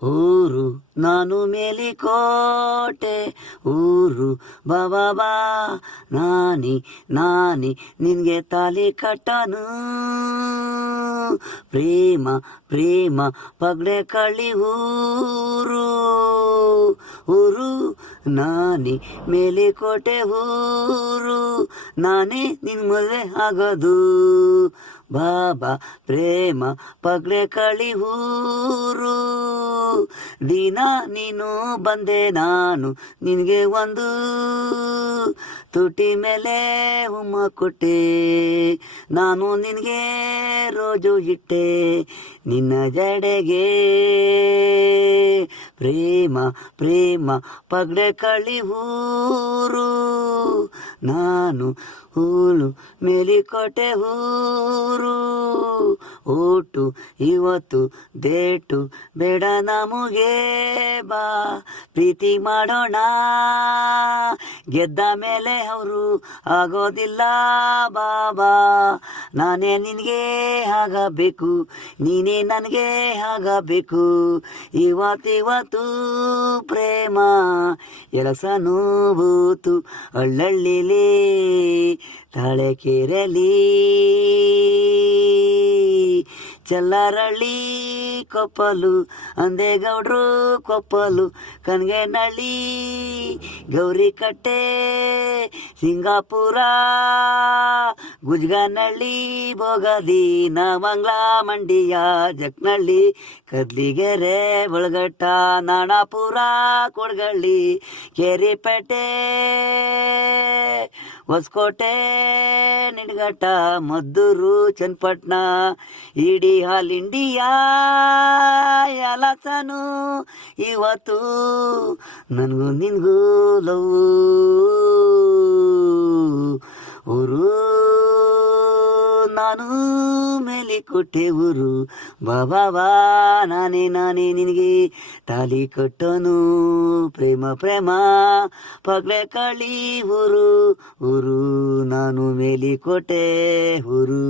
ಊರು ನಾನು ಮೇಲಿಕೋಟೆ ಊರು ಬಾಬಾ ಬಾ ನಾನಿ ನಿನ್ಗೆ ತಾಲಿ ಕಟ್ಟನು ಪ್ರೇಮ ಪ್ರೇಮ ಪಗಡೆ ಕಳ್ಳಿ ಊರು ನಾನಿ ಮೇಲಿಕೋಟೆ ಊರು ನಾನೇ ನಿನ್ ಮದುವೆ ಆಗೋದು ಬಾಬಾ ಪ್ರೇಮ ಪಗಡೆ ಕಳಿ ಊರು ದಿನ ನೀನು ಬಂದೆ ನಾನು ನಿನಗೆ ಒಂದು ತುಟಿ ಮೇಲೆ ಉಮ್ಮ ಕೊಟ್ಟೆ ನಾನು ನಿನಗೆ ರೋಜು ಇಟ್ಟೆ ನಿನ್ನ ಜಡೆಗೆ ಪ್ರೇಮ ಪ್ರೇಮ ಪಗಡೆ ಕಳಿ ಊರು ನಾನು ಹೂಲು ಮೇಲಿಕೋಟೆ ಊರು ಓಟು ಇವತ್ತು ದೇಟು ಬೇಡ ನಮಗೆ ಬಾ ಪ್ರೀತಿ ಮಾಡೋಣ ಗೆದ್ದ ಮೇಲೆ ಅವರು ಆಗೋದಿಲ್ಲ ಬಾಬಾ ನಾನೇ ನಿನಗೆ ಆಗಬೇಕು ನೀನೇ ನನಗೆ ಆಗಬೇಕು ಇವತ್ತು ಪ್ರೇಮ ಎಲಸನೂ ಬೂತು ಅಳ್ಳಳ್ಳಿಲಿ ತಾಳೆಕೆರೆಲಿ ಚಲ್ಲರಳ್ಳಿ ಕೊಪ್ಪಲು ಅಂದೇಗೌಡ್ರು ಕೊಪ್ಪಲು ಕನ್ಗೆನಳ್ಳಿ ಗೌರಿ ಕಟ್ಟೆ ಸಿಂಗಾಪುರ ಗುಜ್ಗನಹಳ್ಳಿ ಬೋಗದಿ ನವಂಗ್ಲ ಮಂಡಿಯ ಜಕ್ನಳ್ಳಿ ಕದ್ಲಿಗೆರೆ ಒಳಗಟ್ಟ ನಾಣಾಪುರ ಕೊಡ್ಗಳ್ಳಿ ಕೆರಿಪೇಟೆ ಹೊಸಕೋಟೆ ನಿಡ್ಗಟ್ಟ ಮದ್ದೂರು ಚನ್ನಪಟ್ಟಣ ಇಡೀ ಹಾಲ್ ಇಂಡಿಯಾ ಎಲಸನು ಇವತ್ತು ನನಗೂ ನಿನಗೂ ಲವ್ ಊರು ನಾನು ಮೇಲಿಕೋಟೆ ಊರು ಬಾಬಾ ನಾನೇ ನಿನಗೆ ತಾಲಿ ಕಟ್ಟೋನು ಪ್ರೇಮ ಪ್ರೇಮ ಪಗಡೆ ಕಳಿ ಊರು ನಾನು ಮೇಲಿಕೋಟೆ ಊರು